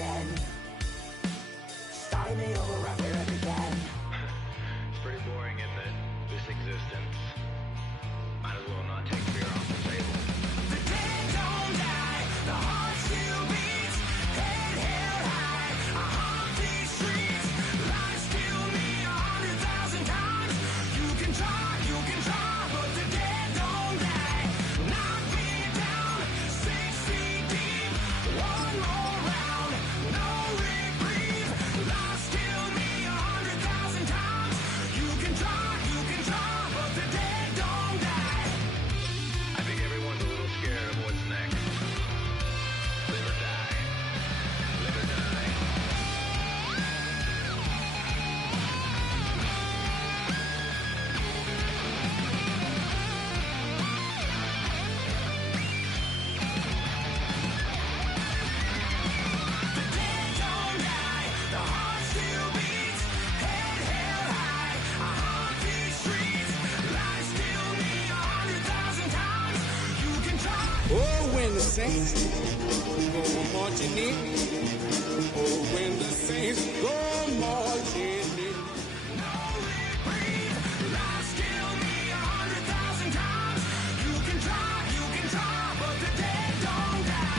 again. Starting me over after it began. It's pretty boring, isn't it? This existence. Might as well not take fear off the table. The dead don't die, the heart still beats, head held high, I haunt these streets, lies kill me 100,000 times. You can try, but the dead don't die. Knock me down, 6 feet deep, one more round, no reprieve, lies kill me 100,000 times. You can try, but the dead don't die. I think everyone's a little scared of what's next. Live or die. Live or die. The dead don't die, the heart still beats, head held high, I haunt these streets, lies kill me 100,000 times. You can try. Oh, when the saints go marching in. Oh, when the saints go marching in. No reprieve, lies kill me 100,000 times. You can try, but the dead don't die.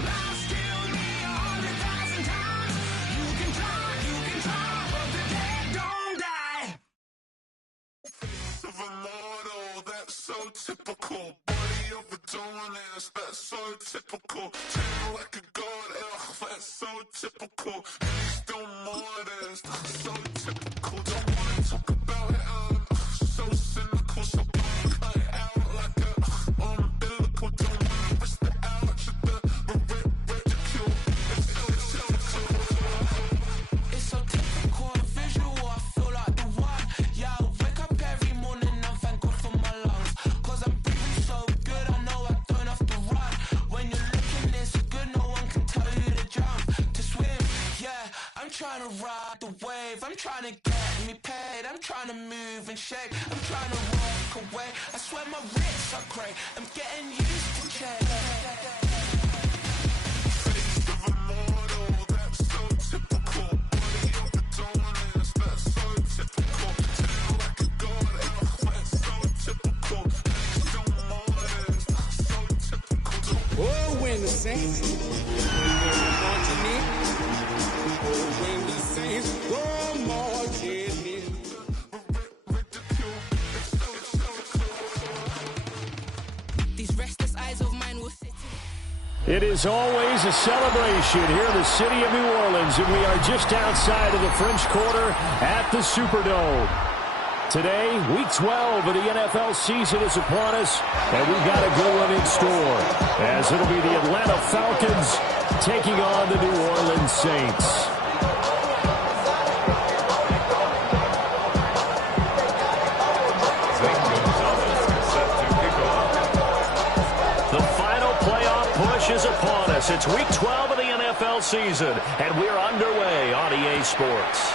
Lies kill me 100,000 times. You can try, but the dead don't die. Of a model, that's so typical. Body of a donut, that's so typical. Tail like a god, ugh, that's so typical. Still modest, so typical. Don't wanna talk about it, so cynical. So don't cut it out like a umbilical. Don't wanna risk the ouch of the ridicule. It's so typical, visual, I feel like the one. Yeah, I wake up every morning and thank God for my lungs. Cause I'm breathing so good, I know I don't have to run. When you're looking this good, no one can tell you to jump, to swim. Yeah, I'm trying to ride the wave, I'm trying to get me paid, I'm trying to move and shake, I'm trying to walk away. I swear my wrists are cray, I'm getting used to change. Of a model, that's so typical. Body of a donut, that's so typical. Tail like a god, ugh, that's so typical. Still modest, so typical. Oh, when the saints go marching in. Oh, when the saints go marching in. These restless eyes of mine will sit in. It is always a celebration here in the city of New Orleans, and we are just outside of the French Quarter at the Superdome. Today, Week 12 of the NFL season is upon us, and we've got a good one in store, as it'll be the Atlanta Falcons taking on the New Orleans Saints. The final playoff push is upon us. It's Week 12 of the NFL season, and we're underway on EA Sports.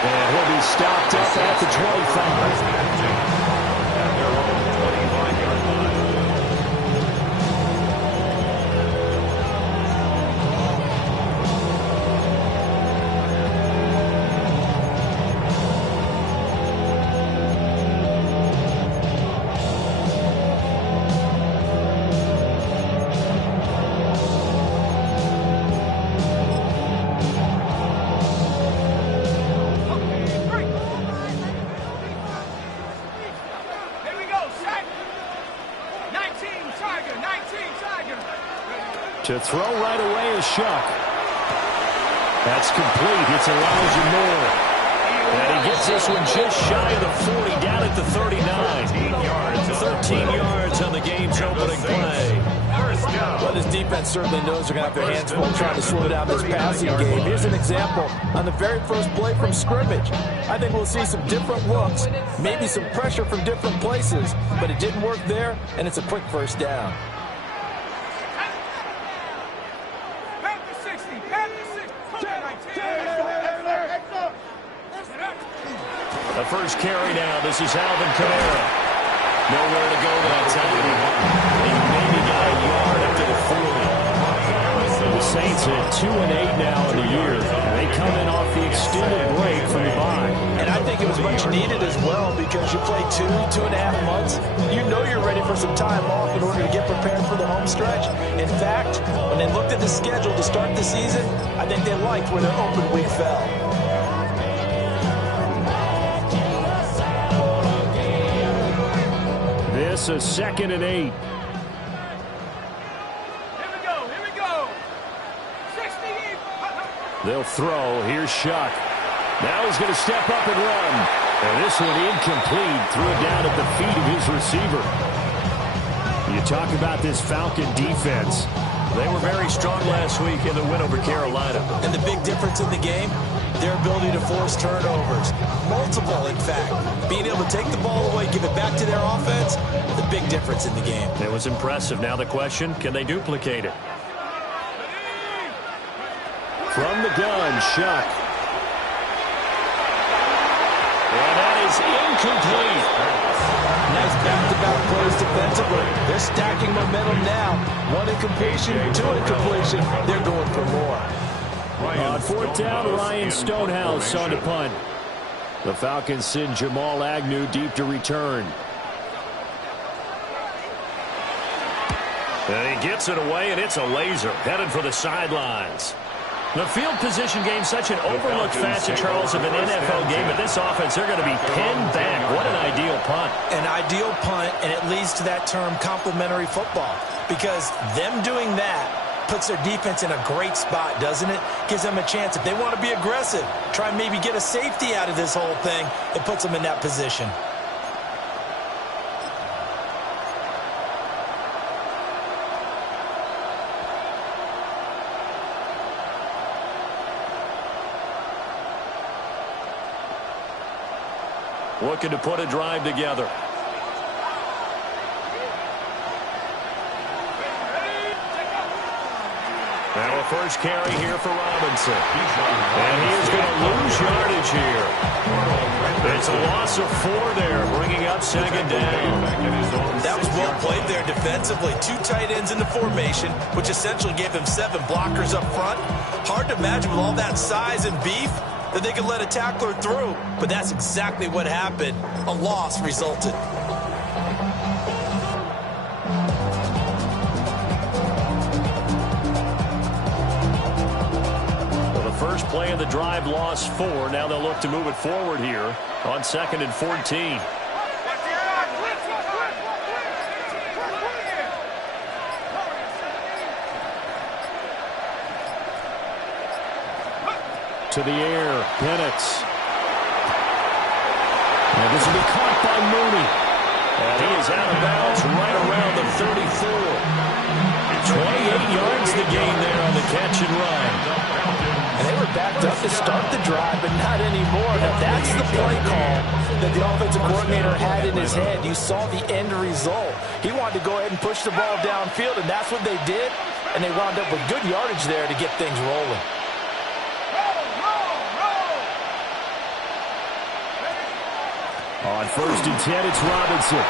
And he'll be stopped up at the 25. To throw right away is Shuck. That's complete. It's Elijah Moore. And he gets this one just shy of the 40, down at the 39. 13 yards on the game's opening play. Well, this defense certainly knows they're going to have their hands full trying to slow down this passing game. Here's an example on the very first play from scrimmage. I think we'll see some different looks, maybe some pressure from different places, but it didn't work there, and it's a quick first down. The first carry now. This is Alvin Kamara. Nowhere to go that time. He maybe got a yard up to the 40. The Saints at 2-8 now in the year. They come in off the extended break from the bye. And I think it was much needed as well because you play 2.5 months. You know you're ready for some time off in order to get prepared for the home stretch. In fact, when they looked at the schedule to start the season, I think they liked where their open week fell. This is 2nd and 8. They'll throw. Here's Shuck. Now he's going to step up and run. And this one incomplete. Threw it down at the feet of his receiver. You talk about this Falcon defense. They were very strong last week in the win over Carolina. And the big difference in the game, their ability to force turnovers. Multiple, in fact. Being able to take the ball away, give it back to their offense, the big difference in the game. It was impressive. Now the question, can they duplicate it? From the gun, Shuck. And that is incomplete. Nice back-to-back plays defensively. They're stacking momentum now. 1 incompletion, 2 incompletion. They're going for more. On 4th down, Ryan Stonehouse on the punt. The Falcons send Jamal Agnew deep to return. And he gets it away, and it's a laser. Headed for the sidelines. The field position game, such an overlooked facet, Charles, of an NFL game. But this offense, they're going to be pinned back. What an ideal punt. An ideal punt, and it leads to that term complementary football. Because them doing that puts their defense in a great spot, doesn't it? Gives them a chance. If they want to be aggressive, try and maybe get a safety out of this whole thing, it puts them in that position. Looking to put a drive together. Now a first carry here for Robinson. And he is going to lose yardage here. It's a loss of 4 there, bringing up 2nd down. That was well played there defensively. 2 tight ends in the formation, which essentially gave them 7 blockers up front. Hard to imagine with all that size and beef that they could let a tackler through, but that's exactly what happened. A loss resulted. Well, the first play of the drive lost 4. Now they'll look to move it forward here on 2nd and 14. To the air, Penix. And this will be caught by Mooney. And he is out of bounds right around the 34. 28 yards the gain there on the catch and run. And they were backed up to start the drive, but not anymore. Now that's the play call that the offensive coordinator had in his head. You saw the end result. He wanted to go ahead and push the ball downfield, and that's what they did. And they wound up with good yardage there to get things rolling. On 1st and 10, it's Robinson.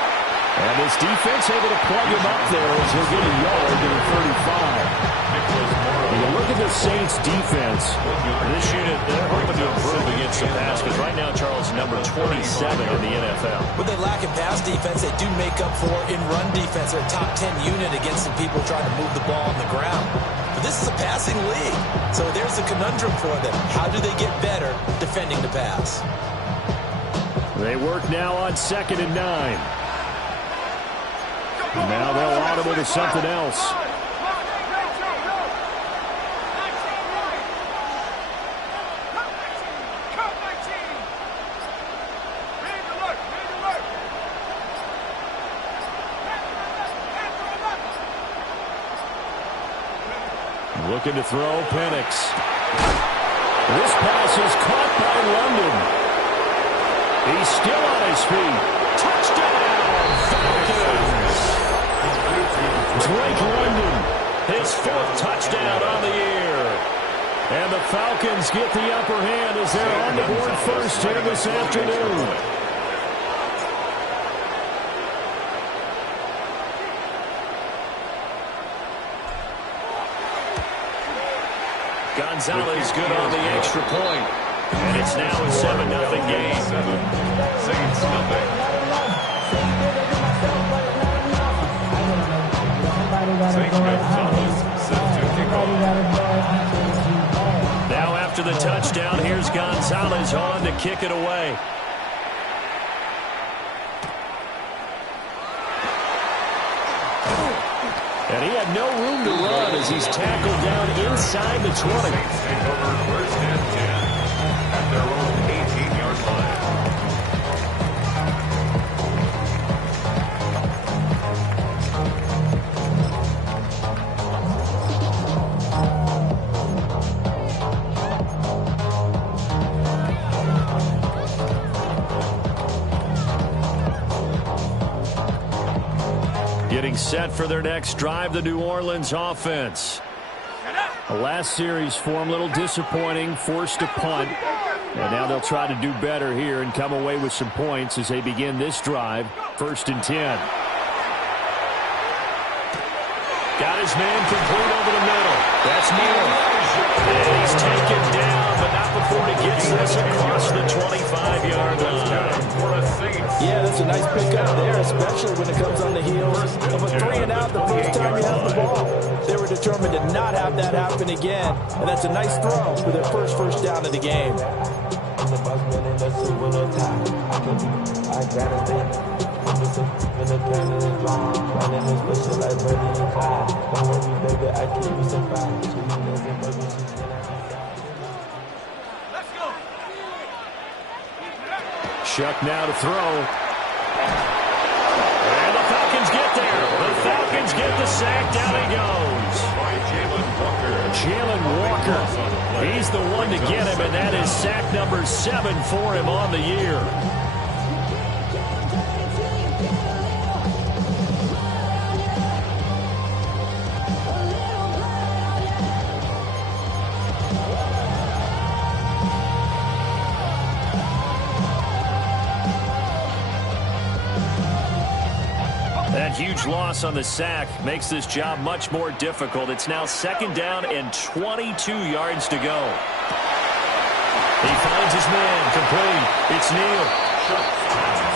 And this defense able to plug him up there as he'll get a yard to the 35. When you look at the Saints defense, this unit, they're hoping to improve against the pass because right now, Charles, number 27 in the NFL. When they lack in pass defense, they do make up for in run defense. They're a top 10 unit against some people trying to move the ball on the ground. But this is a passing league, so there's a conundrum for them. How do they get better defending the pass? They work now on 2nd and 9. Now they'll audible to something else. Looking to throw, Penix. This pass is caught by London. He's still on his feet. Touchdown, Falcons! Drake London, his 4th touchdown on the year. And the Falcons get the upper hand as they're on the board first here this afternoon. Gonzalez good on the extra point. And it's now a 7-0 game. Saints nothing. Saints got Thomas set to kick off. Now after the touchdown, here's Gonzalez on to kick it away. And he had no room to run as he's tackled down inside the 20. Saints take over first and 10 at their own 18-yard line. Getting set for their next drive, the New Orleans offense. The last series for them, a little disappointing, forced a punt. And now they'll try to do better here and come away with some points as they begin this drive, 1st and 10. Got his man complete over the middle. That's Neal. And he's taken down, but not before he gets this across the 25-yard line. Yeah, that's a nice pickup there, especially when it comes on the heels of a 3-and-out the first time you have the ball. They were determined to not have that happen again, and that's a nice throw for their first down of the game. Shuck now to throw. And the Falcons get there. The Falcons get the sack. Down he goes. Jalen Walker. He's the one to get him, and that is sack number 7 for him on the year. That huge loss on the sack makes this job much more difficult. It's now 2nd down and 22 yards to go. He finds his man, complete. It's Neal.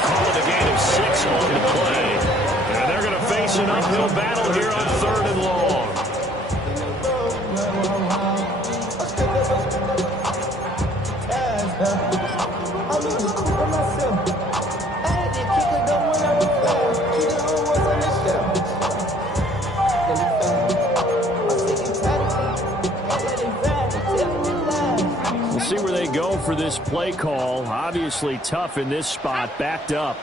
Call it a gain of 6 on the play. And they're going to face an uphill battle here on 3rd and long. See where they go for this play call. Obviously tough in this spot, backed up.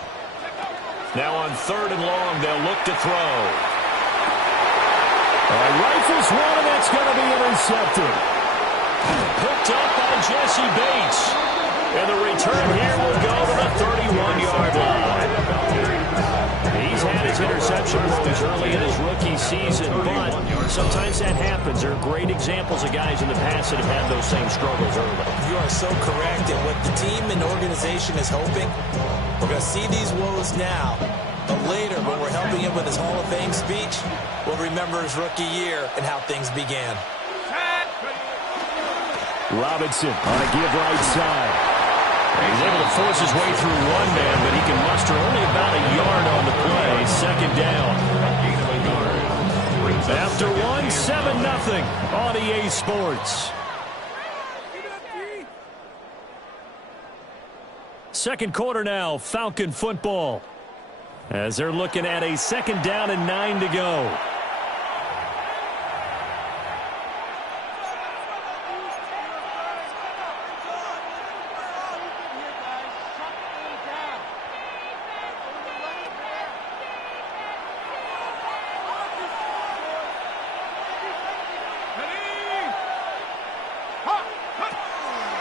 Now on 3rd and long, they'll look to throw. Rifles one, and that's going to be intercepted. Picked up by Jesse Bates. And the return here will go to the 31-yard line. He's had his interception woes early in his rookie season, but sometimes that happens. There are great examples of guys in the past that have had those same struggles early. You are so correct, and what the team and organization is hoping, we're going to see these woes now, but later when we're helping him with his Hall of Fame speech, we'll remember his rookie year and how things began. Robinson on a give right side. He's able to force his way through one man, but he can muster only about a yard on the play. 2nd down. After 7-0 on EA Sports. Second quarter now, Falcon football. As they're looking at a 2nd down and 9 to go.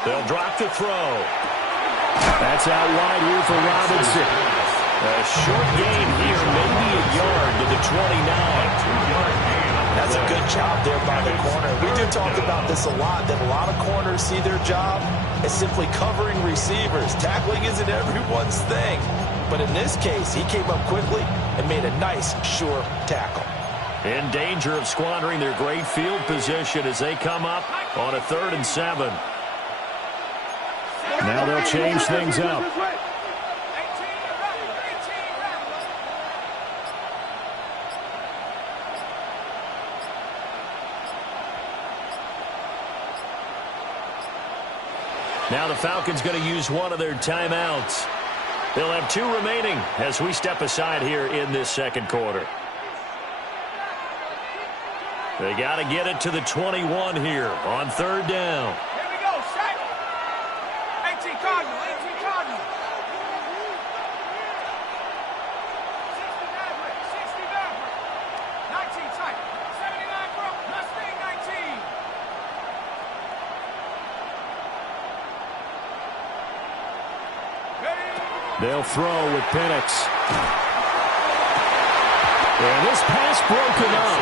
They'll drop to throw. That's out wide here for Robinson. A short gain here, maybe a yard to the 29. That's a good job there by the corner. We do talk about this a lot, that a lot of corners see their job as simply covering receivers. Tackling isn't everyone's thing. But in this case, he came up quickly and made a nice, sure tackle. In danger of squandering their great field position as they come up on a 3rd and 7. Now they'll change things up. Now the Falcons going to use one of their timeouts. They'll have 2 remaining as we step aside here in this second quarter. They got to get it to the 21 here on 3rd down. Here we go, set. 18 Cardinal, 18 Cardinal. 60 Maverick, 60 Maverick. 19 tight. 79 broke, Mustang 19. They'll throw with Penix. And this pass broken up.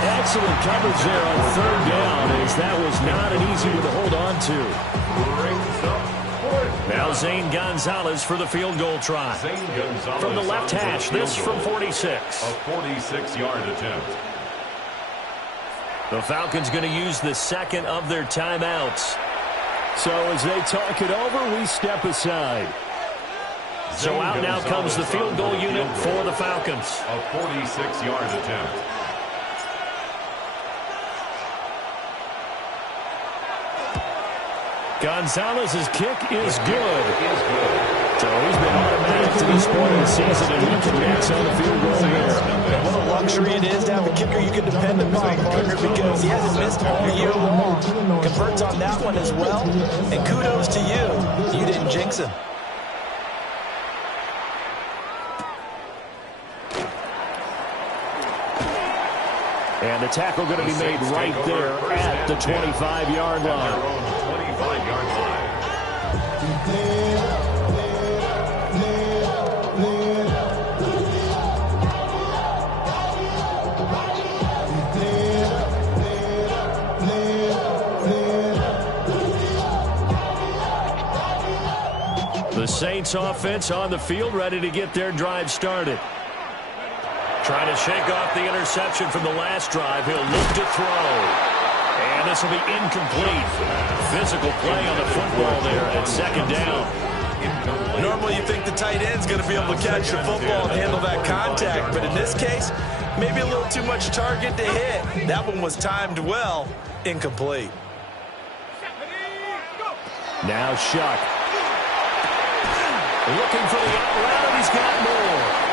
Excellent coverage there on 3rd down, as that was not an easy one to hold on to. Now Zane Gonzalez for the field goal try. From the left hash, this from 46. A 46-yard attempt. The Falcons going to use the second of their timeouts. So as they talk it over, we step aside. So out now comes the field goal unit for the Falcons. A 46-yard attempt. Gonzalez's kick is good. So he's been automatic to this point in the season, and he connects on the field goal there. And what a luxury it is to have a kicker you can depend upon, partner, because he hasn't missed all year long. Converts on that one as well, and kudos to you. You didn't jinx him. And the tackle going to be made right there at the 25-yard line. 25-yard line. The Saints offense on the field, ready to get their drive started. Trying to shake off the interception from the last drive. He'll look to throw. And this will be incomplete. Physical play on the football there at 2nd down. Normally you think the tight end's going to be able to catch the football and handle that contact, but in this case, maybe a little too much target to hit. That one was timed well. Incomplete. Now Shuck. Looking for the out route. He's got more.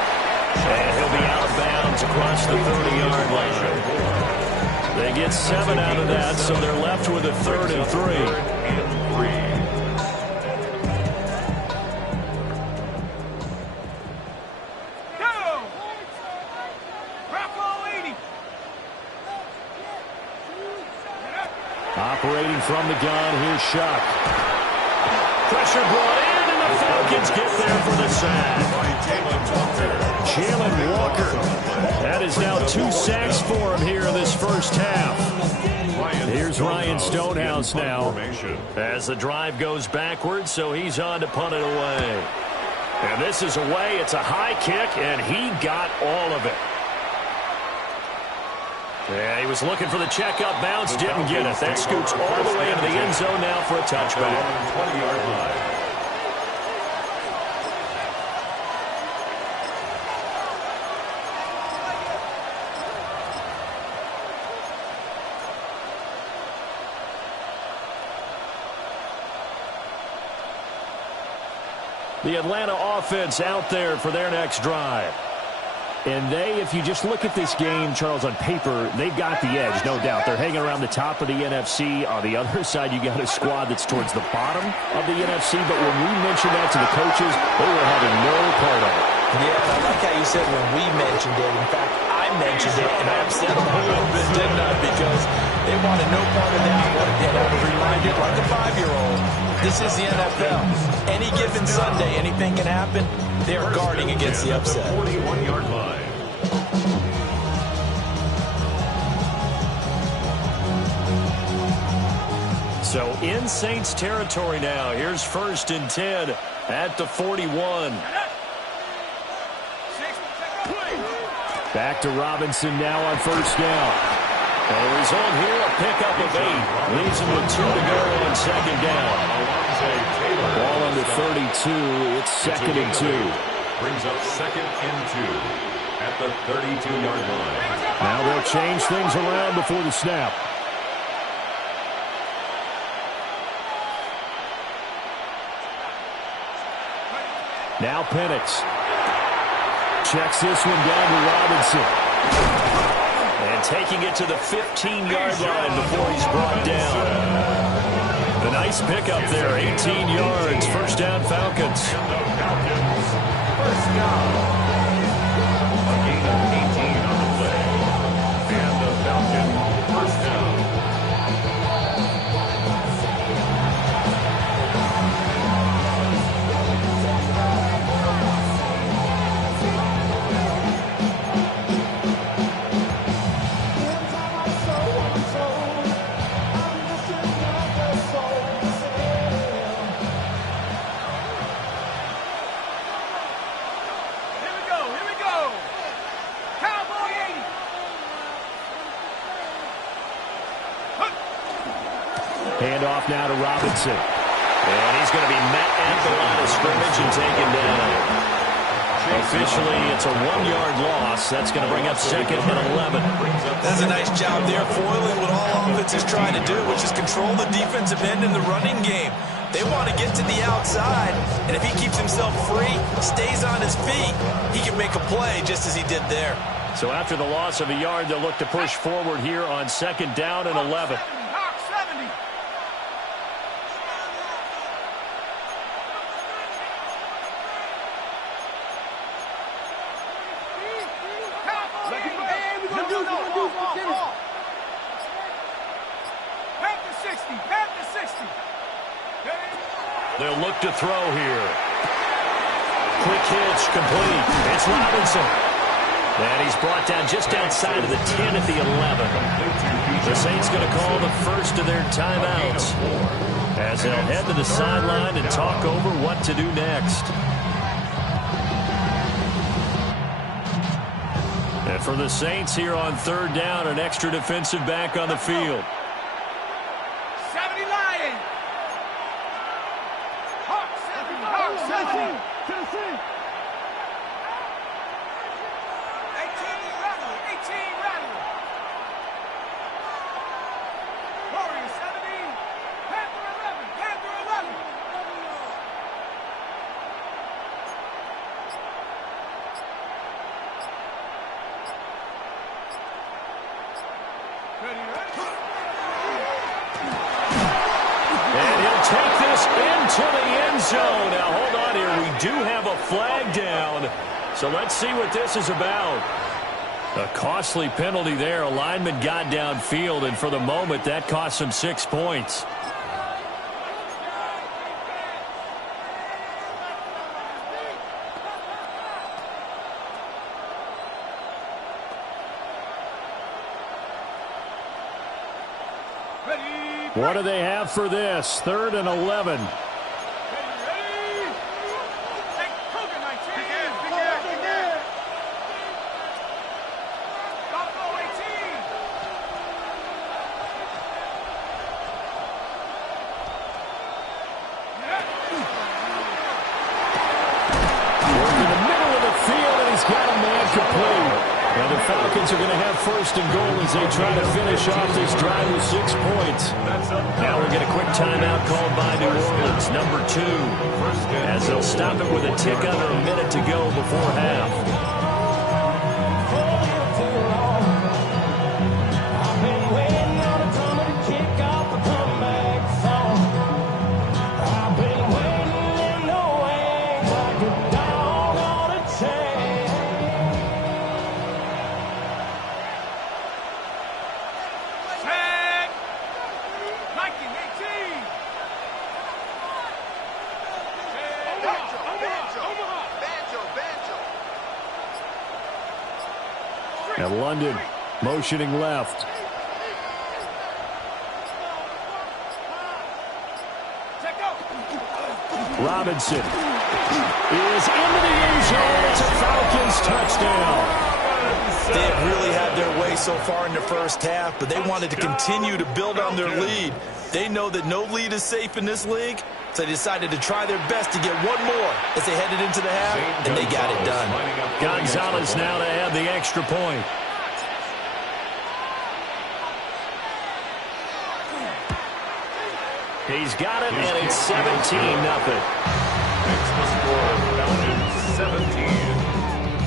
And he'll be out of bounds across the 30-yard line. They get 7 out of that, so they're left with a 3rd and 3. Go! Bravo 80. Operating from the gun, here's Shuck. Pressure brought in, and the Falcons get there for the sack. Jalen Walker. That is now 2 sacks for him here in this first half. Here's Ryan Stonehouse now as the drive goes backwards, so he's on to punt it away. And this is away. It's a high kick, and he got all of it. Yeah, he was looking for the check-up bounce, didn't get it. That scoots all the way into the end zone now for a touchback. 20-yard line. The Atlanta offense out there for their next drive. And they, if you just look at this game, Charles, on paper, they've got the edge, no doubt. They're hanging around the top of the NFC. On the other side, you got a squad that's towards the bottom of the NFC. But when we mentioned that to the coaches, they were having no part of it. Yeah, I like how you said when we mentioned it. In fact, I mentioned it, and I upset them a little bit, didn't I? Because they wanted no part of that. And I was reminded, like a 5-year-old, this is the NFL. Any given Sunday, anything can happen. They're guarding against the upset. 41-yard line. So in Saints territory now. Here's 1st and 10 at the 41. Back to Robinson now on 1st down. And the result here, a pickup of 8. Leaves him with 2 to go on 2nd down. Ball under 32. It's 2nd and 2. Brings up 2nd and 2 at the 32-yard line. Now they'll change things around before the snap. Now Penix. Checks this one down to Robinson. And taking it to the 15-yard line before he's brought down. The nice pickup there, 18 yards. 1st down, Falcons. First down. A gain of 18 on the play. And the Falcon 1st down. Handoff now to Robinson. And he's going to be met at the line of scrimmage and taken down. Officially, it's a 1-yard loss. That's going to bring up 2nd and 11. That's a nice job there, foiling what all offenses try to do, which is control the defensive end in the running game. They want to get to the outside, and if he keeps himself free, stays on his feet, he can make a play just as he did there. So after the loss of a yard, they'll look to push forward here on 2nd down and 11. They'll look to throw here. Quick hitch, complete. It's Robinson. And he's brought down just outside of the 10 at the 11. The Saints going to call the first of their timeouts as they'll head to the sideline and talk over what to do next. And for the Saints here on 3rd down, an extra defensive back on the field. 70 Lions. Hawks, 70. Tennessee. 18 Rattler. Warriors 70. Panther 11. And he'll take this into the end zone. Now, hold on here. We do have a flag down. So let's see what this is about. A costly penalty there. A lineman got downfield, and for the moment, that cost him 6 points. What do they have for this? 3rd and 11. And the Falcons are going to have 1st and goal as they try to finish off this drive with 6 points. Now we'll get a quick timeout called by New Orleans, number 2, as they'll stop it with a tick under a minute to go before half. And London motioning left. Robinson is into the end zone. It's a Falcons touchdown. They have really had their way so far in the first half, but they wanted to continue to build on their lead. They know that no lead is safe in this league, so they decided to try their best to get one more as they headed into the half, and they got it done. Gonzalez now to add the extra point. He's got it, and it's 17-0. Makes the score Falcons 17,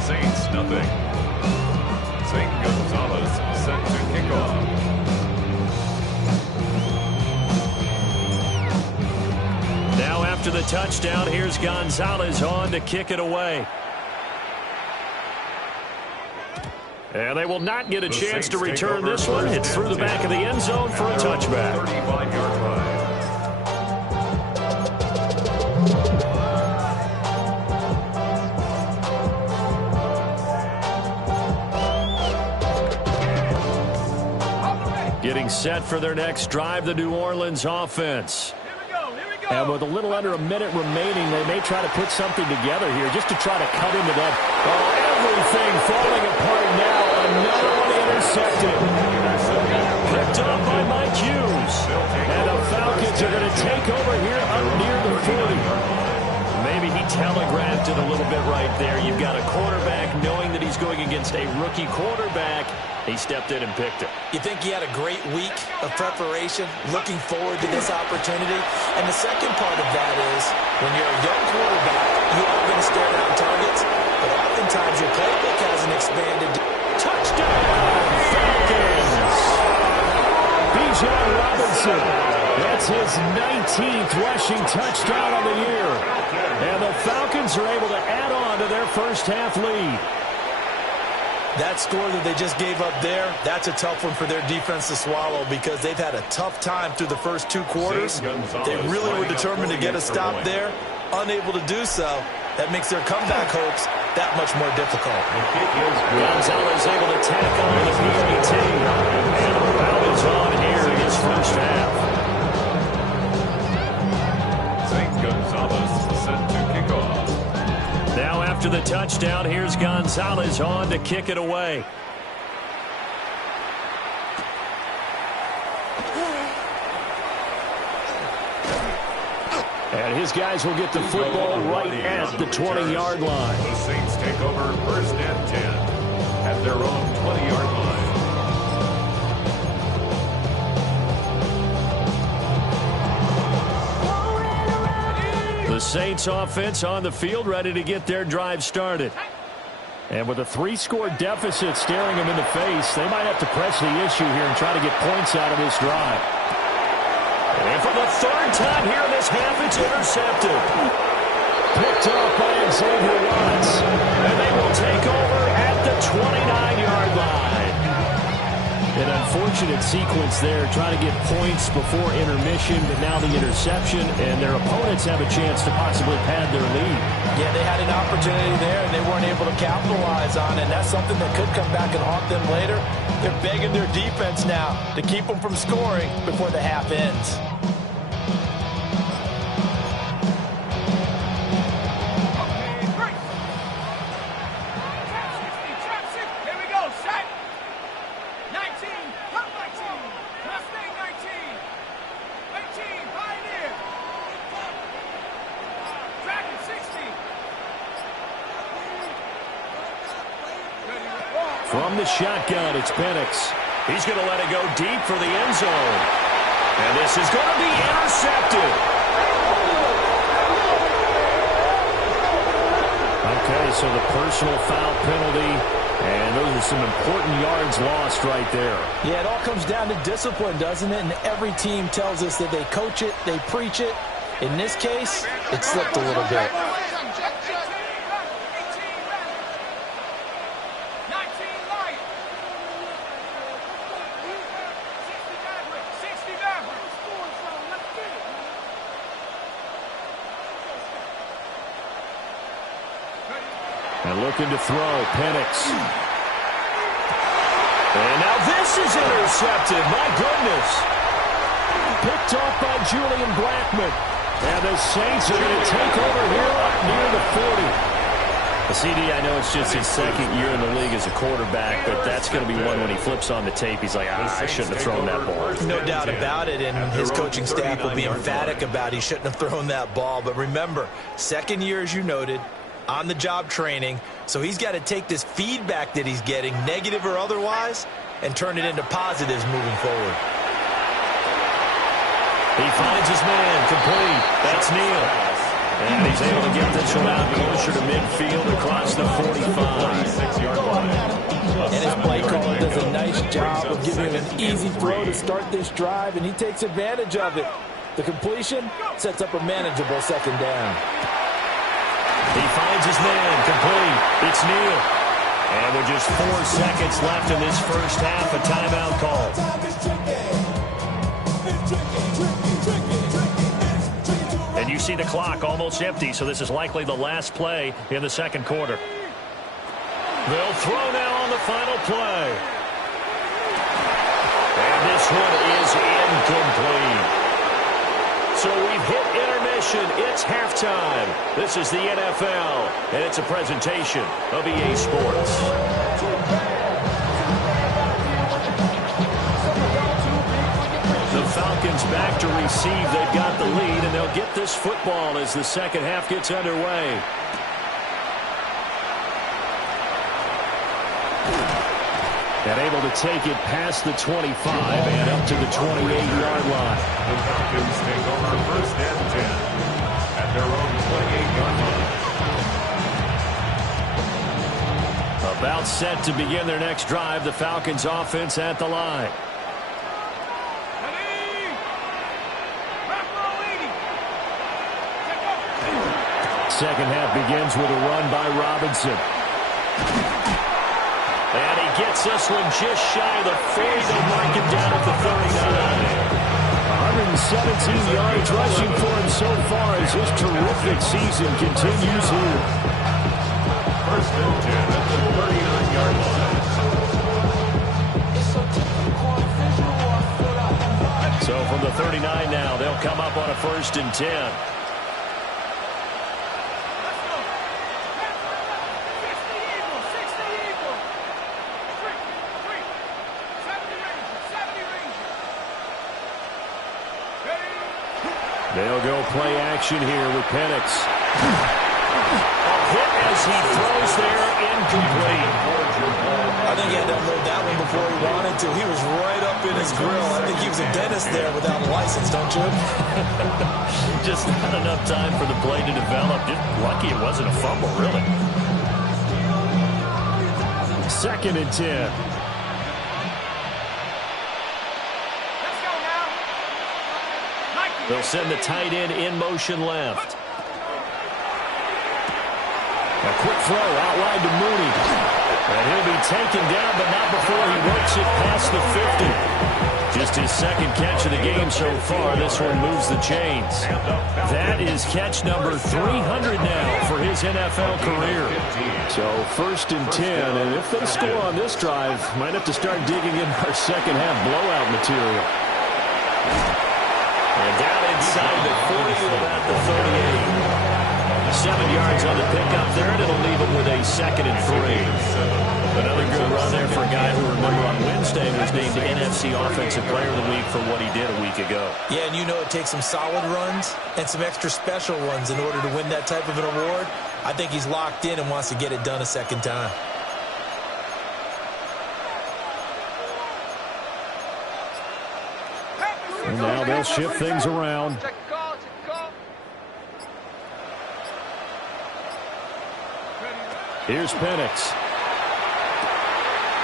Saints nothing. St. Gonzalez set to kick off. Now after the touchdown, here's Gonzalez on to kick it away. And they will not get a chance to return this one. It's through the back of the end zone for a touchback. 35-yard line. Getting set for their next drive, the New Orleans offense. And with a little under a minute remaining, they may try to put something together here just to try to cut into that. Oh, everything falling apart now. Another one intercepted. Picked up by Mike Hughes. And the Falcons are going to take over here up near the 40. Maybe he telegraphed it a little bit right there. You've got a quarterback knowing that he's going against a rookie quarterback. He stepped in and picked it. You think he had a great week of preparation, looking forward to this opportunity? And the second part of that is, when you're a young quarterback, you are going to stare down targets, but oftentimes your playbook hasn't expanded. Touchdown, Falcons! Bijan Robinson. That's his 19th rushing touchdown on the year. And the Falcons are able to add on to their first half lead. That score that they just gave up there, that's a tough one for their defense to swallow because they've had a tough time through the first two quarters. They really were determined to get a stop there, unable to do so. That makes their comeback hopes that much more difficult. Gonzalez able to tack on the PBT. And the foul is on here in this first half. St. Gonzalez set to kick off. Now after the touchdown, here's Gonzalez on to kick it away. And his guys will get the football right at the 20-yard line. The Saints take over first and 10 at their own 20-yard line. The Saints offense on the field, ready to get their drive started. And with a 3-score deficit staring them in the face, they might have to press the issue here and try to get points out of this drive. And for the third time here in this half, it's intercepted. Picked off by Xavier Watts. And they will take over at the 29-yard line. An unfortunate sequence there, trying to get points before intermission, but now the interception, and their opponents have a chance to possibly pad their lead. Yeah, they had an opportunity there, and they weren't able to capitalize on it, and that's something that could come back and haunt them later. They're begging their defense now to keep them from scoring before the half ends. From the shotgun, it's Penix. He's going to let it go deep for the end zone. And this is going to be intercepted. Okay, so the personal foul penalty, and those are some important yards lost right there. Yeah, it all comes down to discipline, doesn't it? And every team tells us that they coach it, they preach it. In this case, it slipped a little bit. And looking to throw, Penix. And now this is intercepted. My goodness. Picked off by Julian Blackmon. And the Saints are going to take over here up near the 40. CD, I know it's just his second year in the league as a quarterback, but that's going to be one when he flips on the tape, he's like, I shouldn't have thrown that ball. No doubt about it, and his coaching staff will be emphatic about he shouldn't have thrown that ball. But remember, second year, as you noted, on-the-job training, so he's got to take this feedback that he's getting, negative or otherwise, and turn it into positives moving forward. He finds his man, complete. That's Neal. And he's able to get this one out closer to midfield across the 45-yard line. And his play caller does a nice job of giving him an easy throw to start this drive, and he takes advantage of it. The completion sets up a manageable second down. He finds his man, complete. It's Neal. And with just 4 seconds left in this first half, a timeout call. And you see the clock almost empty, so this is likely the last play in the second quarter. They'll throw now on the final play. And this one is incomplete. So we've hit intermission. It's halftime. This is the NFL, and it's a presentation of EA Sports. The Falcons back to receive. They've got the lead, and they'll get this football as the second half gets underway. And able to take it past the 25 and up to the 28-yard line. The Falcons take over first and 10 at their own 28-yard line. About set to begin their next drive. The Falcons offense at the line. Second half begins with a run by Robinson. And he gets this one just shy of the 40. They'll mark him down at the 39. 117 yards rushing for him so far as his terrific season continues here. First and 10 at the 39-yard line. So from the 39 now, they'll come up on a first and 10. They'll go play action here with Penix. Hit as he throws there, incomplete. I think he had to unload that one before he wanted to. He was right up in his grill. I think he was a dentist there without a license, don't you? Just not enough time for the play to develop. Just lucky it wasn't a fumble, really. Second and 10. They'll send the tight end in motion left. A quick throw out wide to Mooney. And he'll be taken down, but not before he works it past the 50. Just his second catch of the game so far. This one moves the chains. That is catch number 300 now for his NFL career. So first and 10, and if they score on this drive, might have to start digging in our second half blowout material. And down inside the 40 to about the 38. 7 yards on the pickup there, and it'll leave him with a second and 3. Another good run there for a guy who, remember, on Wednesday was named NFC Offensive Player of the Week for what he did a week ago. Yeah, and you know it takes some solid runs and some extra special ones in order to win that type of an award. I think he's locked in and wants to get it done a second time. And now they'll shift things around. Here's Penix.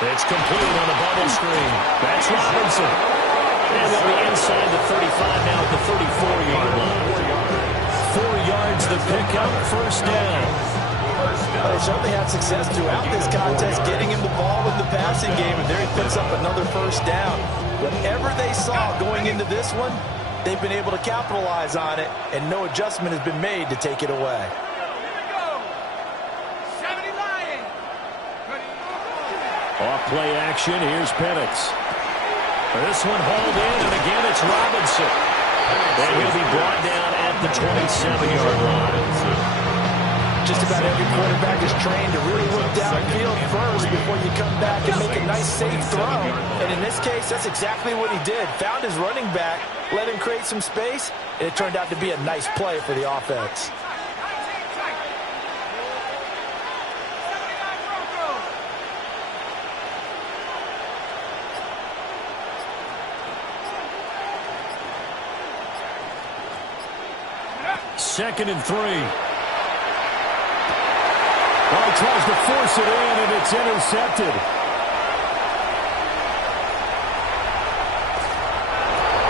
It's complete on the bubble screen. That's Robinson. And they'll be inside the 35 now at the 34-yard line. 4 yards the pickup, first down. They certainly had success throughout this contest, getting him the ball in the passing game, and there he picks up another first down. Whatever they saw going into this one, they've been able to capitalize on it, and no adjustment has been made to take it away. Off play action, here's Penix. This one hauled in, and again it's Robinson. And he'll be brought down at the 27-yard line. Just about every quarterback is trained to really look downfield first before you come back and make a nice, safe throw. And in this case, that's exactly what he did. Found his running back, let him create some space, and it turned out to be a nice play for the offense. Second and 3. Well, he tries to force it in, and it's intercepted.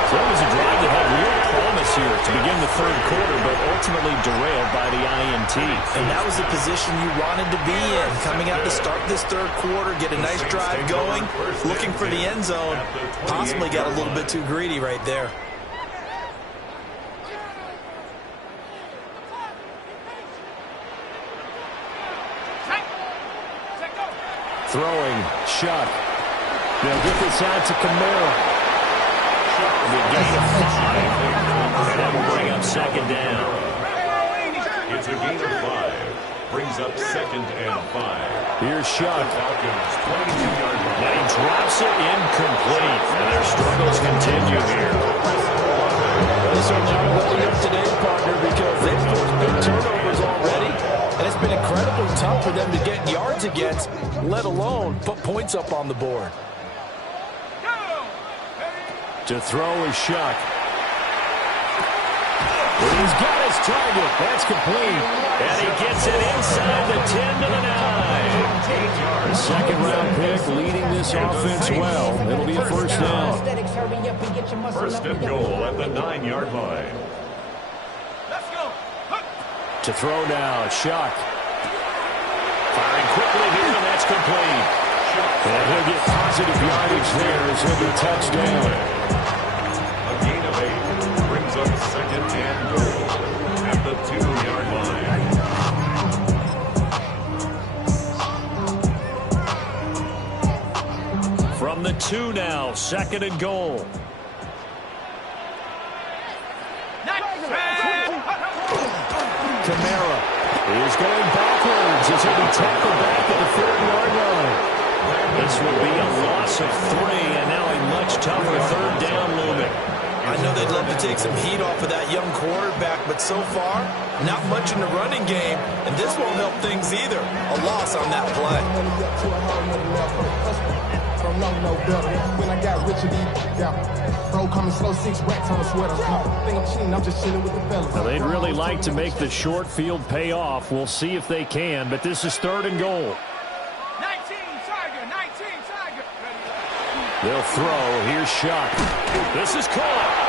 So it was a drive that had real promise here to begin the third quarter, but ultimately derailed by the INT. And that was the position you wanted to be in. Coming out to start this third quarter, get a nice drive going, looking for the end zone. Possibly got a little bit too greedy right there. Throwing, Shuck. They'll get this out to Camara. The gain of 5. And that will bring up second down. It's a gain of 5. Brings up second and 5. Here's Shuck. Falcons 22-yard line. And he drops it incomplete. And their struggles continue here. They certainly aren't letting up today, partner, because they've forced big turnovers already. And it's been incredibly tough for them to get yards against, let alone put points up on the board. To throw is Shuck. He's got his target. That's complete. And he gets it inside the 10 to the 9. The second-round pick leading this offense well. It'll be a first down. First and goal at the 9-yard line. To throw now, Shuck. Firing quickly here, and that's complete. And he'll get positive yardage there as he'll be touchdown. A gain of 8 brings up second and goal at the 2-yard line. From the 2 now, second and goal. Camara is going backwards as he'll be tackled back at the 4-yard line. This will be a loss of 3, and now a much tougher third down looming. I know they'd love to take some heat off of that young quarterback, but so far, not much in the running game, and this won't help things either. A loss on that play. When I got rich, bro coming slow, 6 racks on a sweater. Think I'm cheating, I'm just chilling with the fellas. Now, they'd really like to make the short field pay off. We'll see if they can, but this is third and goal. 19 Tiger. They'll throw. Here's Shuck. This is caught.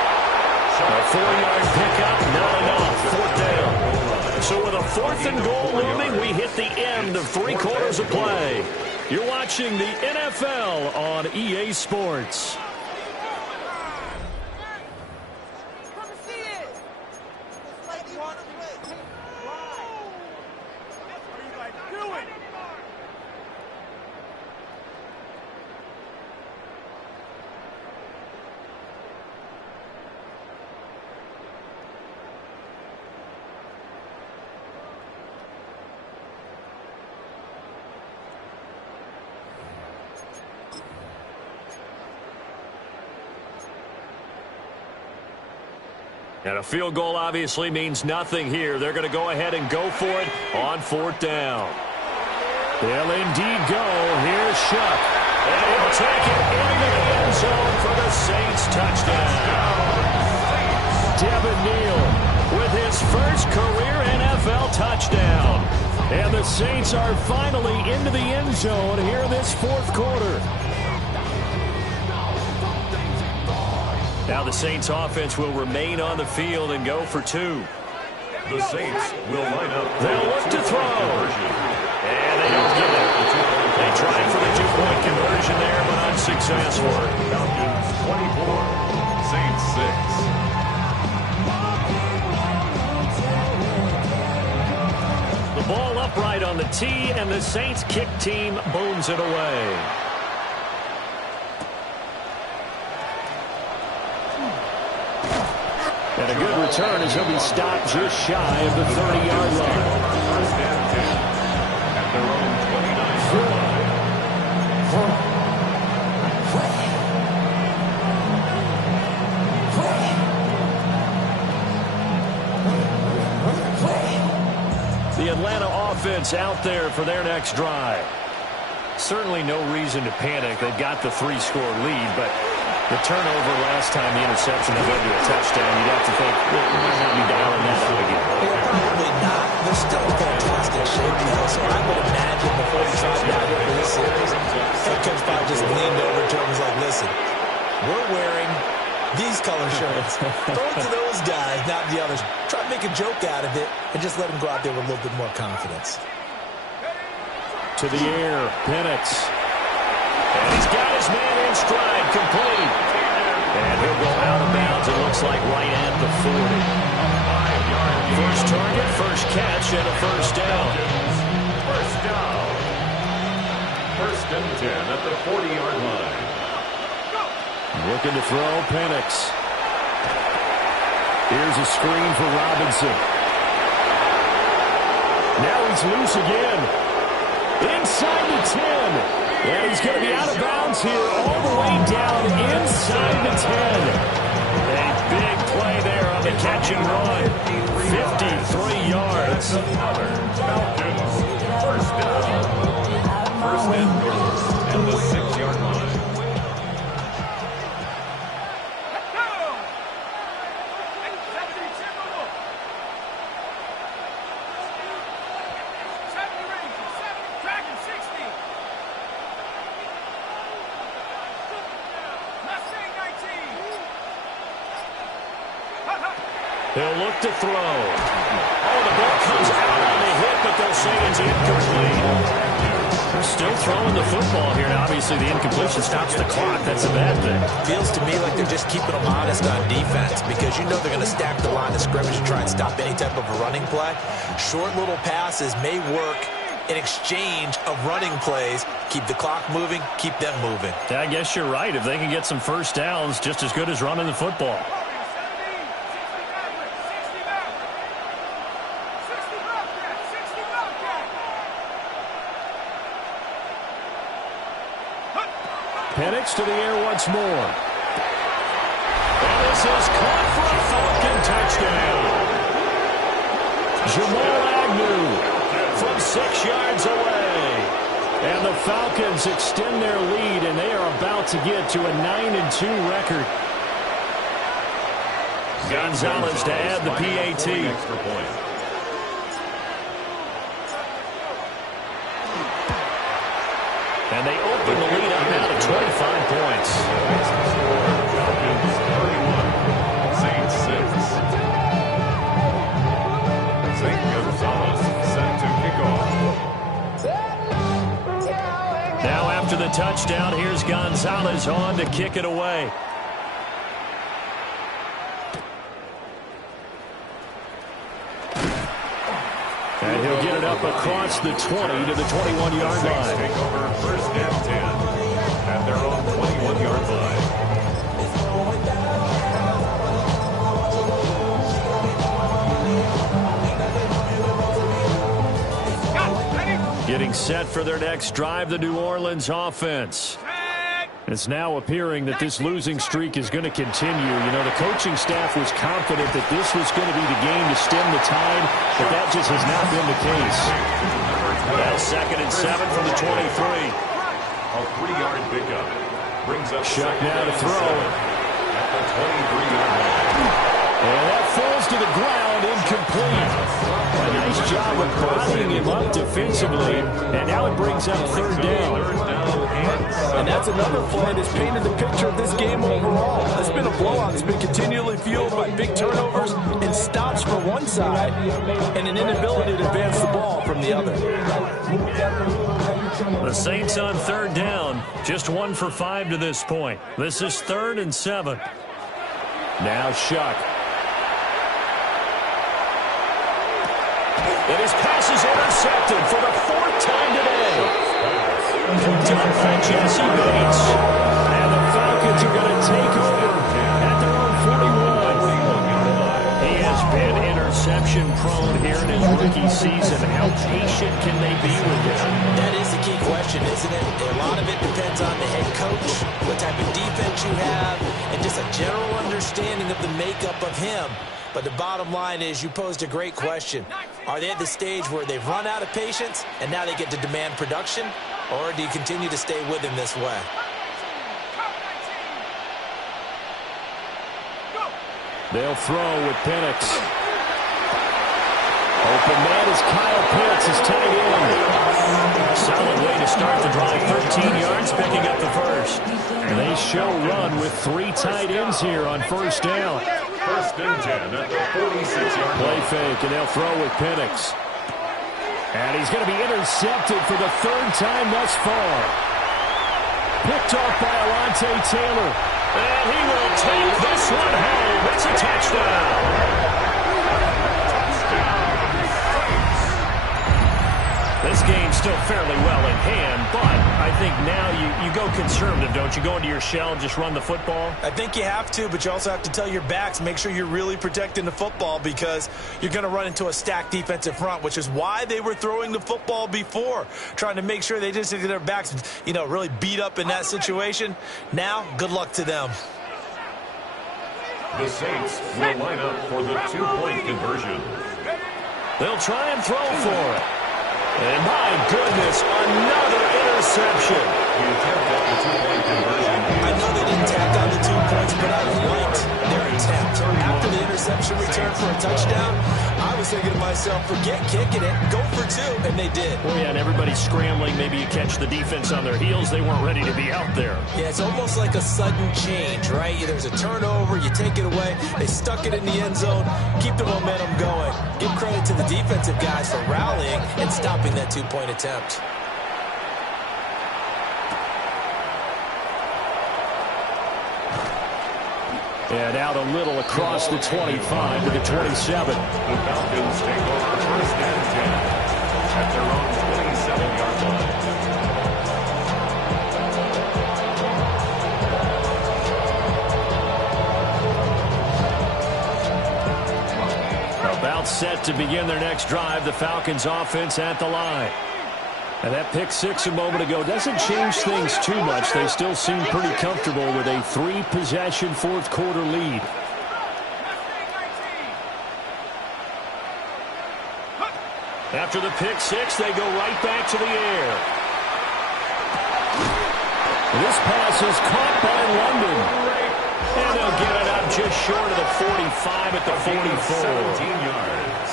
A 4-yard pickup, not enough. Fourth down. So with a 4th and goal looming, we hit the end of 3 quarters of play. You're watching the NFL on EA Sports. And a field goal obviously means nothing here. They're going to go ahead and go for it on 4th down. They'll indeed go. Here's Shuck. And he'll take it into the end zone for the Saints touchdown. Devin Neal with his first career NFL touchdown. And the Saints are finally into the end zone here in this 4th quarter. Now the Saints offense will remain on the field and go for 2. The Saints will line up. They'll look to throw. And they don't get it. They tried for the 2-point conversion there, but unsuccessful. Falcons 24, Saints 6. The ball upright on the tee, and the Saints kick team booms it away. And a a good return as he'll be stopped just shy of the 30-yard line. First and 10 at their own 29-yard line. The Atlanta offense out there for their next drive. Certainly no reason to panic. They've got the 3-score lead, but the turnover last time, the interception that led to a touchdown, you'd have to think they might not be dialing that up again. Yeah, probably not. They're still in fantastic shape, though, so I would imagine before you try to dive into this series, head coach probably just leaned over to him and was like, listen, we're wearing these color shirts. Throw it to those guys, not the others. Try to make a joke out of it and just let them go out there with a little bit more confidence. To the air, Penix. And he's got his man in stride, complete. And he'll go out of bounds, it looks like right at the 40. First target, first catch, and a first down. First down. First and 10 at the 40-yard line. Looking to throw, Penix. Here's a screen for Robinson. Now he's loose again. Inside the 10. And he's going to be out of bounds here all the way down inside the 10. A big play there on the catch and run. 53 yards. Falcons. First down. First and goal at the 6-yard line. He'll look to throw. Oh, the ball comes out on the hit, but they'll say it's incomplete. They're still throwing the football here. Now, obviously, the incompletion stops the clock. That's a bad thing. Feels to me like they're just keeping them honest on defense because you know they're going to stack the line of scrimmage to try and stop any type of a running play. Short little passes may work in exchange of running plays. Keep the clock moving, keep them moving. I guess you're right. If they can get some first downs, just as good as running the football. Penix to the air once more. And this is caught for a Falcon touchdown. Jamal Agnew from 6 yards away. And the Falcons extend their lead, and they are about to get to a 9-2 record. Gonzalez to add the PAT. Extra point. And they open the lead up now to 25 points. Falcons 31, Saints 6. St. Gonzalez set to kick off. Now after the touchdown, here's Gonzalez on to kick it away. And he'll get it up across the 20 to the 21-yard Saints line. take over first and 10 at their own 21-yard line. Getting set for their next drive, the New Orleans offense. It's now appearing that this losing streak is going to continue. You know, the coaching staff was confident that this was going to be the game to stem the tide, but that just has not been the case. Now 2nd and 7 from the 23. A 3-yard pickup brings up Shuck now to throw. at the 23-yard line. And that falls to the ground, incomplete. A nice job of bodying him up defensively, and now it brings up 3rd down. And that's another play that's painted the picture of this game overall. It's been a blowout. It's been continually fueled by big turnovers and stops for one side and an inability to advance the ball from the other. The Saints on 3rd down, just 1 for 5 to this point. This is 3rd and 7. Now Shuck. And his pass is intercepted for the 4th time today. Done by Jesse Bates. And the Falcons are going to take over at their own 41. has been interception prone here in his rookie season. How patient can they be with him? That is the key question, isn't it? A lot of it depends on the head coach, what type of defense you have, and just a general understanding of the makeup of him. But the bottom line is you posed a great question. Are they at the stage where they've run out of patience and now they get to demand production? Or do you continue to stay with him this way? They'll throw with Penix. Open man is Kyle Pitts, is tight end. Solid way to start the drive. 13 yards, picking up the first. And they show run with 3 tight ends here on first down. First and 10 at the 46-yard Play line. fake, and they'll throw with Penix. And he's going to be intercepted for the 3rd time thus far. Picked off by Alontae Taylor. And he will take this one home. It's a touchdown. This game's still fairly well in hand, but I think now you go conservative, don't you? Go into your shell and just run the football? I think you have to, but you also have to tell your backs, make sure you're really protecting the football because you're going to run into a stacked defensive front, which is why they were throwing the football before, trying to make sure they just get their backs, really beat up in that situation. Now, good luck to them. The Saints will line up for the 2-point conversion. They'll try and throw for it. And my goodness, another interception. The attempt at the 2-point conversion. I know they didn't tack on the 2 points, but I liked their attempt. After the interception return for a touchdown, I was thinking to myself, forget kicking it, go for 2, and they did. Well, yeah, and everybody's scrambling. Maybe you catch the defense on their heels. They weren't ready to be out there. Yeah, it's almost like a sudden change, right? There's a turnover, you take it away, they stuck it in the end zone, keep the momentum going. Give credit to the defensive guys for rallying and stopping that 2-point attempt. And out a little across the 25 to the 27. The Falcons take over first and 10 at their own 27-yard line. About set to begin their next drive. The Falcons offense at the line. And that pick 6 a moment ago doesn't change things too much. They still seem pretty comfortable with a 3-possession 4th quarter lead. After the pick 6, they go right back to the air. This pass is caught by London. And they'll get it up just short of the 45 at the 44. 17 yards.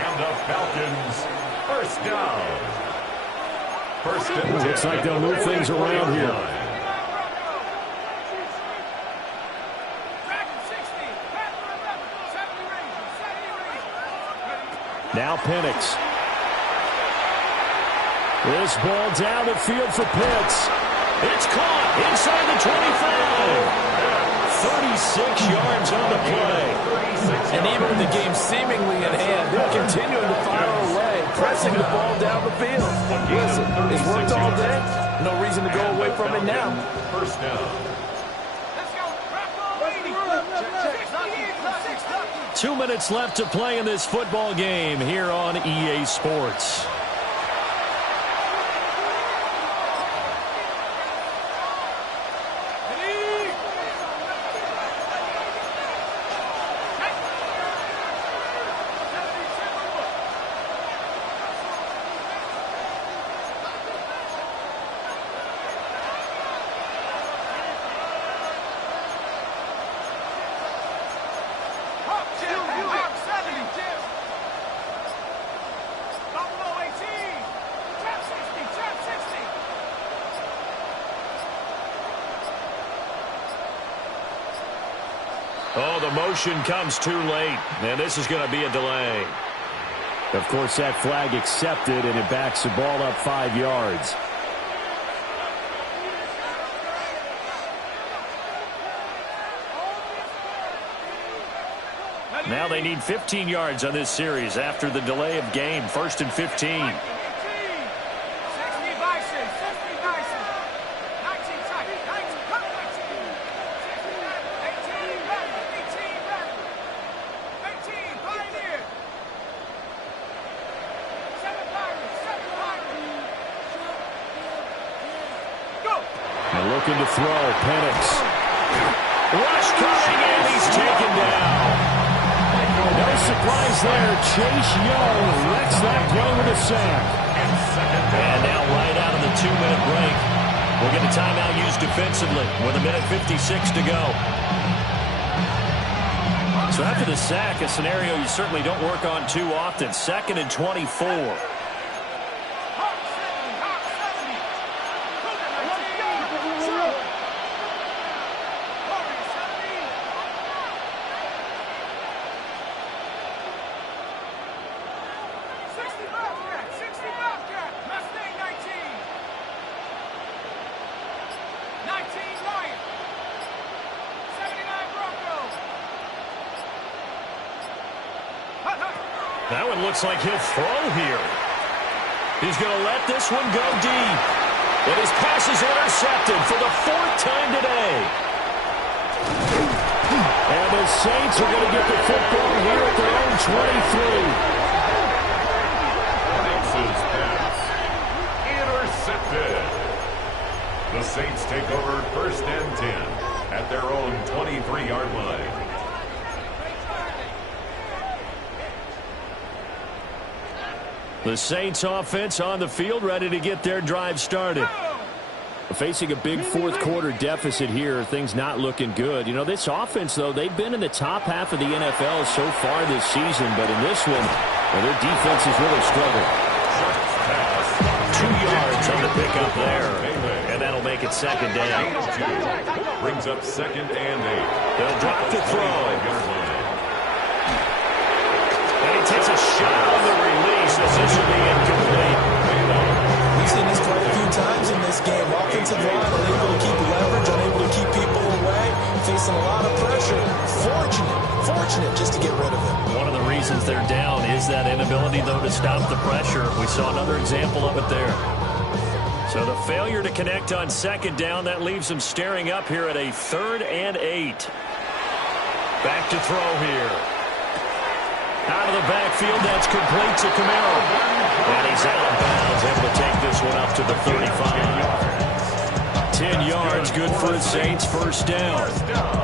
And the Falcons first down. First and 10. Looks like they'll move things around here. Now Penix. This ball down the field for Pitts. It's caught inside the 25. 36 yards on the play. And even with the game seemingly in hand, they're continuing to fire away, pressing the ball down the field. Listen, it's worked all day. No reason to go away from it now. First down. 2 minutes left to play in this football game here on EA Sports. Oh, the motion comes too late, and this is going to be a delay. Of course, that flag accepted, and it backs the ball up 5 yards. Now they need 15 yards on this series after the delay of game. 1st and 15. looking to throw. Penix. Rush coming, and he's taken down. No surprise there. Chase Young wrecks that play with a sack. And now right out of the 2-minute break, we'll get a timeout used defensively with 1:56 to go. So after the sack, a scenario you certainly don't work on too often. 2nd and 24. That one looks like he'll throw here. He's going to let this one go deep. And his pass is intercepted for the 4th time today. And the Saints are going to get the football here at their own 23. Banks' pass. Intercepted. The Saints take over 1st and 10 at their own 23-yard line. The Saints offense on the field, ready to get their drive started. Facing a big 4th quarter deficit here, things not looking good. You know, this offense, though, they've been in the top half of the NFL so far this season, but in this one, well, their defense has really struggled. 2 yards on the pickup there, and that'll make it 2nd down. Brings up 2nd and 8. They'll drop the throw. And he takes a shot on the release as this will be incomplete. We've seen this quite a few times in this game. Offensive line unable to keep leverage, unable to keep people away, facing a lot of pressure. Fortunate just to get rid of it. One of the reasons they're down is that inability, though, to stop the pressure. We saw another example of it there. So the failure to connect on 2nd down, that leaves them staring up here at a 3rd and 8. Back to throw here. Out of the backfield, that's complete to Camaro. And he's out of bounds, able to take this one up to the 35. 10 yards, good for the Saints, 1st down.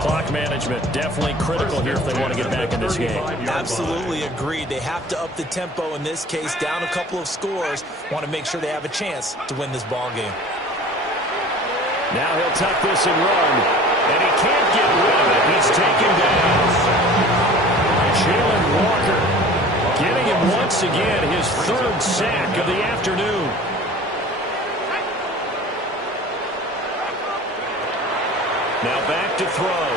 Clock management, definitely critical here if they want to get back in this game. Absolutely agreed. They have to up the tempo in this case, down a couple of scores. Want to make sure they have a chance to win this ball game. Now he'll tuck this and run. And he can't get rid of it. He's taken down. Jalen Walker getting him once again his 3rd sack of the afternoon. Now back to throw.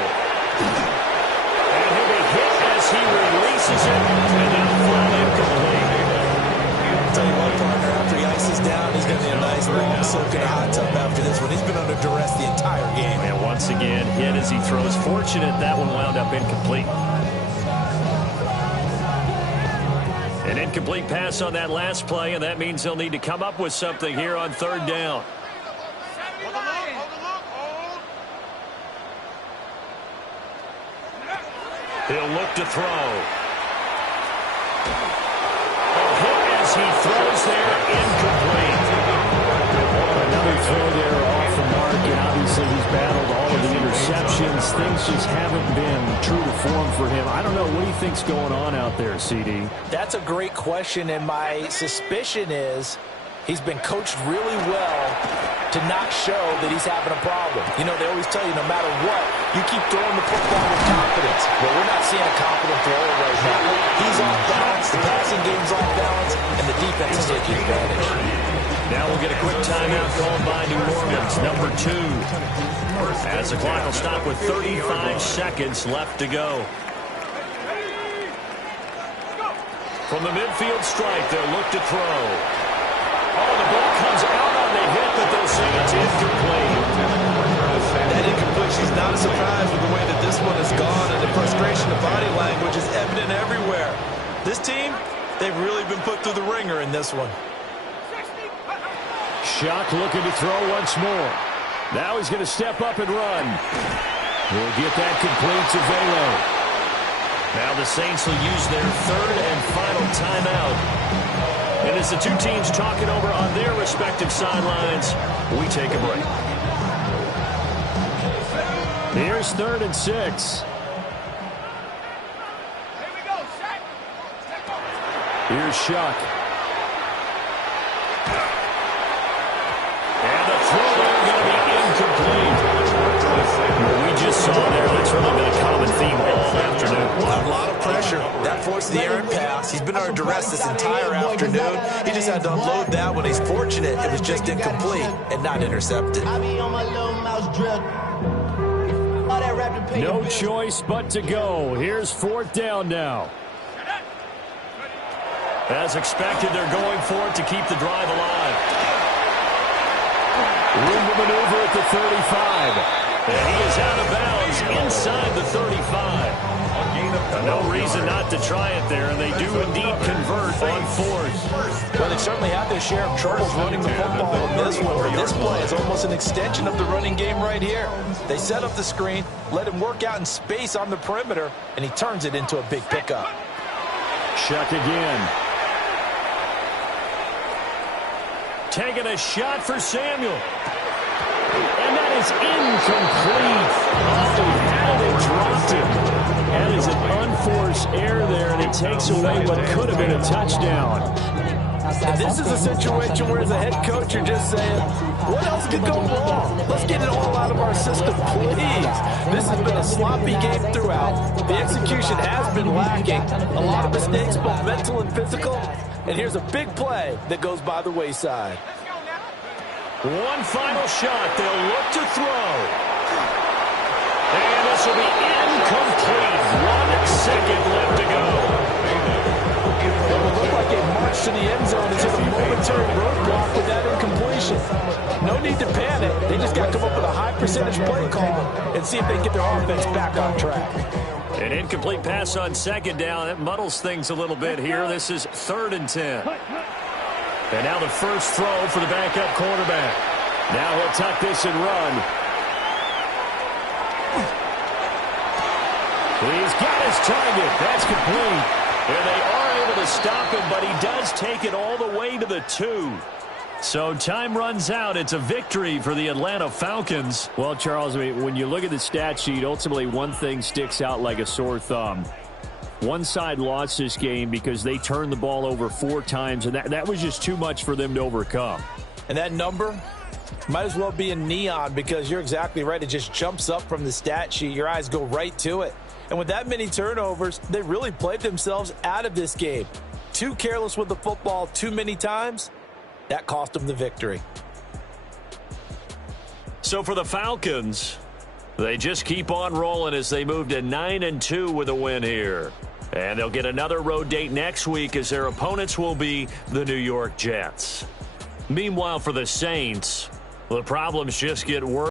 And he'll be hit as he releases it. And that'll fall incomplete. I'll tell you what, partner, after he ices down, he's going to be a nice long soak in a hot tub after this one. He's been under duress the entire game. And once again, hit as he throws. Fortunate that one wound up incomplete. An incomplete pass on that last play, and that means they'll need to come up with something here on 3rd down. He'll look to throw. A hit as he throws there, incomplete. Another throw there off the mark, and obviously he's battled all of the interceptions. Things just haven't been true to form for him. I don't know. What do you think's going on out there, CD? That's a great question, and my suspicion is he's been coached really well to not show that he's having a problem. You know, they always tell you no matter what, you keep throwing the football with confidence. Well, we're not seeing a confident thrower right now. He's off balance, the passing game's off balance, and the defense is taking advantage. Now we'll get a quick timeout called by New Orleans, number 2. As the clock will stop with 35 seconds left to go. From the midfield stripe, they'll look to throw. Oh, the ball comes out on the hit, but they'll say it's incomplete. That incompletion is not a surprise with the way that this one has gone, and the frustration of body language is evident everywhere. This team, they've really been put through the ringer in this one. Shock looking to throw once more. Now he's going to step up and run. We'll get that complete to Velo. Now the Saints will use their 3rd and final timeout. And as the two teams talk it over on their respective sidelines, we take a break. Here's 3rd and 6. Here's Shuck. And the throw there going to be incomplete. What we just saw there, that's really been a common theme all afternoon. A lot of pressure. That forced the errant pass. He's been under duress this entire afternoon. He just had to unload that one. He's fortunate it was just incomplete and not intercepted. No choice but to go. Here's 4th down now. As expected, they're going for it to keep the drive alive. Room to maneuver at the 35. And he is out of bounds inside the 35. No reason not to try it there, and they do indeed convert on 4th. Well, they certainly had their share of troubles running the football in this one, but this play is almost an extension of the running game right here. They set up the screen, let him work out in space on the perimeter, and he turns it into a big pickup. Shuck again. Taking a shot for Samuel. And that is incomplete. Oh, he had it and dropped it. That is an unforced error there, and it takes away what could have been a touchdown. And this is a situation where as a head coach you're just saying, what else could go wrong? Let's get it all out of our system, please. This has been a sloppy game throughout. The execution has been lacking. A lot of mistakes, both mental and physical. And here's a big play that goes by the wayside. One final shot. They'll look to throw. And this will be incomplete. 1 second left to go. It will look like a march to the end zone is a momentary roadblock with that incompletion. No need to panic. They just got to come up with a high percentage play call and see if they can get their offense back on track. An incomplete pass on 2nd down. That muddles things a little bit here. This is 3rd and 10. And now the first throw for the backup quarterback. Now he'll tuck this and run. He's got his target. That's complete. And they are able to stop him, but he does take it all the way to the 2. So time runs out. It's a victory for the Atlanta Falcons. Well, Charles, I mean, when you look at the stat sheet, ultimately one thing sticks out like a sore thumb. One side lost this game because they turned the ball over 4 times, and that was just too much for them to overcome. And that number might as well be in neon because you're exactly right. It just jumps up from the stat sheet. Your eyes go right to it. And with that many turnovers, they really played themselves out of this game. Too careless with the football too many times. That cost them the victory. So for the Falcons, they just keep on rolling as they move to 9-2 with a win here. And they'll get another road date next week as their opponents will be the New York Jets. Meanwhile, for the Saints, the problems just get worse.